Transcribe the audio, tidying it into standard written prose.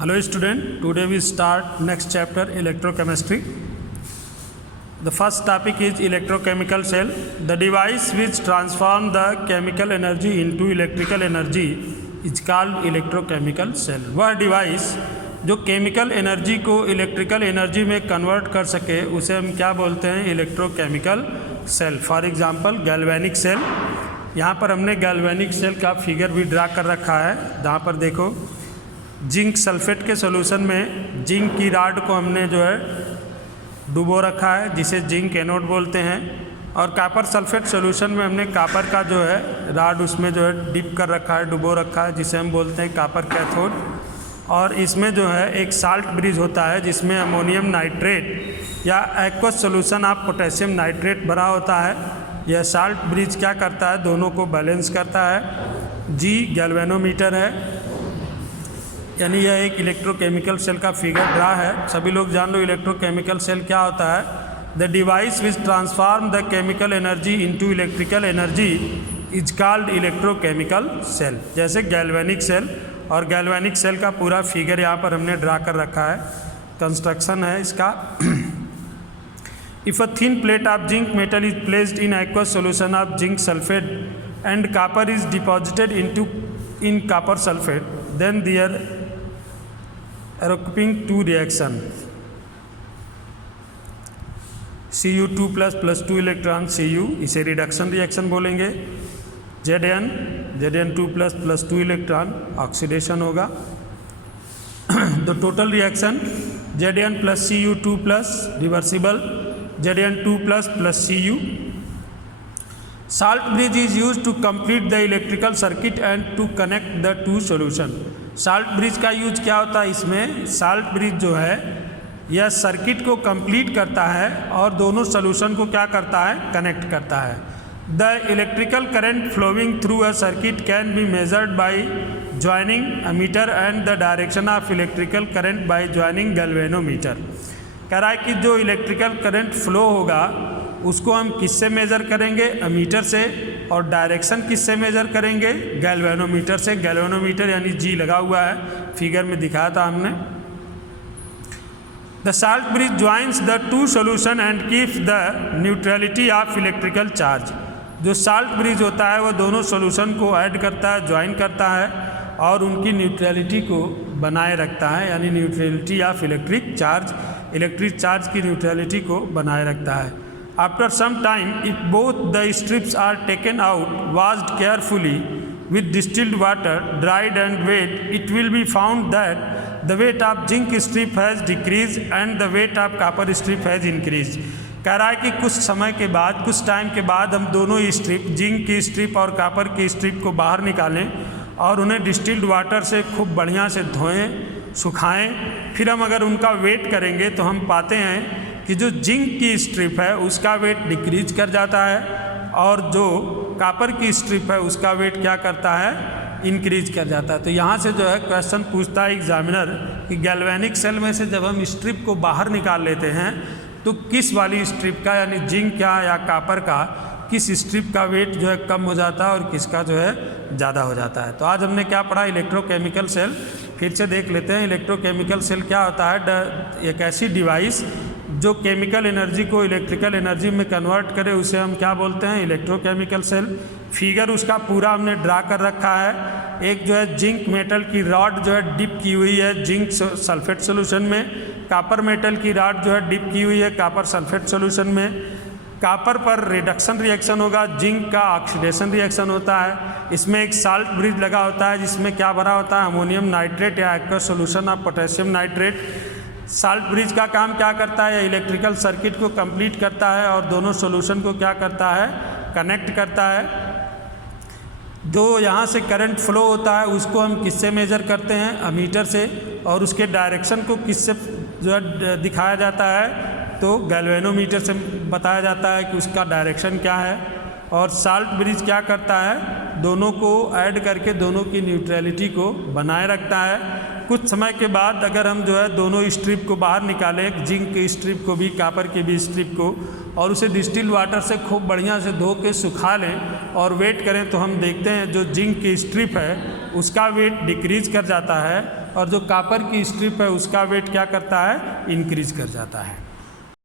Hello student, today we start next chapter electrochemistry. The first topic is electrochemical cell. The device which transform the chemical energy into electrical energy is called electrochemical cell. वह device जो chemical energy को electrical energy में convert कर सके उसे हम क्या बोलते हैं? Electrochemical cell. For example galvanic cell. यहाँ पर हमने गैल्वेनिक सेल का फिगर भी ड्रा कर रखा है. जहाँ पर देखो जिंक सल्फेट के सॉल्यूशन में जिंक की राड को हमने जो है डुबो रखा है जिसे जिंक एनोड बोलते हैं, और कापर सल्फेट सॉल्यूशन में हमने कापर का जो है राड उसमें जो है डिप कर रखा है, डुबो रखा है, जिसे हम बोलते हैं कापर कैथोड. और इसमें जो है एक साल्ट ब्रिज होता है जिसमें अमोनियम नाइट्रेट या aqueous solution of potassium nitrate भरा होता है. यह साल्ट ब्रिज क्या करता है? दोनों को बैलेंस करता है. जी गैल्वेनोमीटर है, यानी यह एक इलेक्ट्रोकेमिकल सेल का फिगर ड्रा है. सभी लोग जान लो इलेक्ट्रोकेमिकल सेल क्या होता है. The device which transform the chemical energy into electrical energy is called electrochemical cell. जैसे गैल्वेनिक सेल, और गैल्वेनिक सेल का पूरा फिगर यहाँ पर हमने ड्रा कर रखा है. कंस्ट्रक्शन है इसका. If a thin plate of zinc metal is placed in aqueous solution of zinc sulphate and copper is deposited in copper sulphate, then there occurring two reaction. Cu2 plus 2 electron Cu, इसे reduction reaction बोलेंगे. Zn2 plus 2 electron oxidation होगा. तो total reaction Zn plus Cu2 plus reversible Zn2 plus Cu. Salt bridge is used to complete the electrical circuit and to connect the two solution. Salt bridge का use क्या होता है इसमें? Salt bridge जो है यह सर्किट को complete करता है और दोनों सोल्यूशन को क्या करता है? कनेक्ट करता है. The electrical current flowing through a circuit can be measured by joining ammeter and the direction of electrical current by joining galvanometer. कह रहा है कि जो इलेक्ट्रिकल करंट फ्लो होगा उसको हम किससे मेज़र करेंगे? अमीटर से. और डायरेक्शन किससे मेज़र करेंगे? गैल्वेनोमीटर से. गैल्वेनोमीटर यानी जी लगा हुआ है, फिगर में दिखाया था हमने. The salt bridge joins the two solution and keeps the neutrality of electrical charge. जो साल्ट ब्रिज होता है वह दोनों सॉल्यूशन को ऐड करता है, ज्वाइन करता है और उनकी न्यूट्रलिटी को बनाए रखता है, यानी neutrality of electric charge, electric charge की न्यूट्रलिटी को बनाए रखता है. After some time, if both the strips are taken out, washed carefully with distilled water, dried and weighed, it will be found that the weight of zinc strip has decreased and the weight of copper strip has increased. कह रहा है कि कुछ समय के बाद, कुछ time के बाद हम दोनों ही स्ट्रिप, जिंक की स्ट्रिप और कॉपर की स्ट्रिप को बाहर निकालें और उन्हें डिस्टिल्ड वाटर से खूब बढ़िया से धोएं, सुखाएं. फिर हम अगर उनका वेट करेंगे तो हम पाते हैं कि जो जिंक की स्ट्रिप है उसका वेट डिक्रीज कर जाता है और जो कॉपर की स्ट्रिप है उसका वेट क्या करता है? इंक्रीज कर जाता है. तो यहाँ से जो है क्वेश्चन पूछता है एग्जामिनर कि गैल्वेनिक सेल में से जब हम स्ट्रिप को बाहर निकाल लेते हैं तो किस वाली स्ट्रिप का, यानी जिंक का या कॉपर का, किस स्ट्रिप का वेट जो है कम हो जाता है और किसका जो है ज़्यादा हो जाता है. तो आज हमने क्या पढ़ा? Electrochemical cell. फिर से देख लेते हैं. इलेक्ट्रोकेमिकल सेल क्या होता है? एक ऐसी डिवाइस जो केमिकल एनर्जी को इलेक्ट्रिकल एनर्जी में कन्वर्ट करे उसे हम क्या बोलते हैं? Electrochemical cell. फिगर उसका पूरा हमने ड्रा कर रखा है. एक जो है जिंक मेटल की रॉड जो है डिप की हुई है जिंक सल्फेट सॉल्यूशन में. कॉपर मेटल की रॉड जो है डिप की हुई है कॉपर सल्फेट सॉल्यूशन में. कॉपर पर रिडक्शन रिएक्शन होगा, जिंक का ऑक्सीडेशन रिएक्शन होता है. इसमें एक साल्ट ब्रिज लगा होता है जिसमें क्या भरा होता है? अमोनियम नाइट्रेट या aqueous solution of potassium nitrate. Salt bridge का काम क्या करता है? इलेक्ट्रिकल सर्किट को कंप्लीट करता है और दोनों सॉल्यूशन को क्या करता है? कनेक्ट करता है. जो यहाँ से करंट फ्लो होता है उसको हम किससे मेज़र करते हैं? अमीटर से. और उसके डायरेक्शन को किससे जो है दिखाया जाता है? तो गैल्वेनोमीटर से बताया जाता है कि उसका डायरेक्शन क्या है. और साल्ट ब्रिज क्या करता है? दोनों को ऐड करके दोनों की न्यूट्रलिटी को बनाए रखता है. कुछ समय के बाद अगर हम जो है दोनों स्ट्रिप को बाहर निकालें, जिंक की स्ट्रिप को भी, कॉपर की भी स्ट्रिप को, और उसे डिस्टिल्ड वाटर से खूब बढ़िया से धो के सुखा लें और वेट करें तो हम देखते हैं जो जिंक की स्ट्रिप है उसका वेट डिक्रीज कर जाता है और जो कॉपर की स्ट्रिप है उसका वेट क्या करता है, इंक्रीज कर जाता है।